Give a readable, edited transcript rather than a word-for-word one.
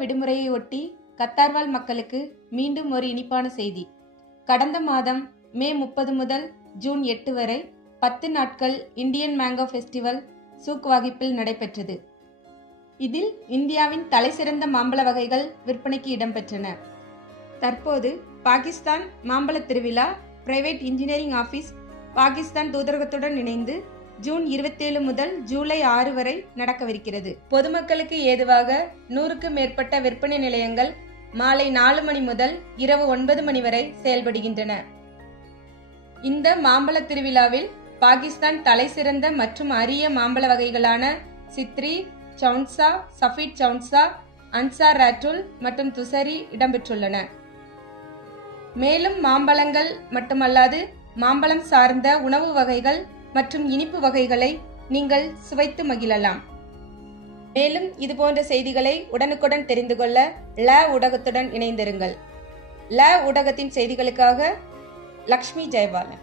விடுமுறையை ஒட்டி கத்தார்வாழ் மக்களுக்கு மீண்டும் ஒரு இனிப்பான செய்தி. கடந்த மாதம் மே 30 முதல் ஜூன் 8 வரை 10 நாட்கள் இந்தியன் மேங்கோ ஃபெஸ்டிவல் சூக் வாகிப்பில் நடைபெற்றது. இதில் இந்தியாவின் தலைசிறந்த மாம்பழ வகைகள் விற்பனைக்கு இடம்பெற்றன. தற்போது பாகிஸ்தான் மாம்பழ திருவிழா பிரைவேட் இன்ஜினியரிங் ஆபீஸ் பாகிஸ்தான் தூதரகத்துடன் இணைந்து ஜூன் 27 முதல் ஜூலை 6 வரை நடக்கவிருக்கிறது. பொதுமக்களுக்கு ஏதுவாக 100க்கும் மேற்பட்ட விற்பனை நிலையங்கள் மாலை 4 மணி முதல் இரவு 9 மணி வரை செயல்படுகின்றன. இந்த மாம்பழ திருவிழாவில் பாகிஸ்தான் தலைசிறந்த மற்றும் அரிய மாம்பழ வகைகளான சித்ரி, சவுன்சா, சஃபீட் சவுன்சா, அன்சார் ராட்டுல் மற்றும் துசரி இடம்பெற்றுள்ளன. மேலும் மாம்பழங்கள் மட்டுமல்லாது மாம்பழம் சார்ந்த உணவு வகைகள் மற்றும் இனிப்பு வகைகளை நீங்கள் சுவைத்து மகிழலாம். மேலும் இதுபோன்ற செய்திகளை உடனுக்குடன் தெரிந்து கொள்ள ல ஊடகத்துடன் இணைந்திருங்கள். ல ஊடகத்தின் செய்திகளுக்காக லக்ஷ்மி ஜெயபாலன்.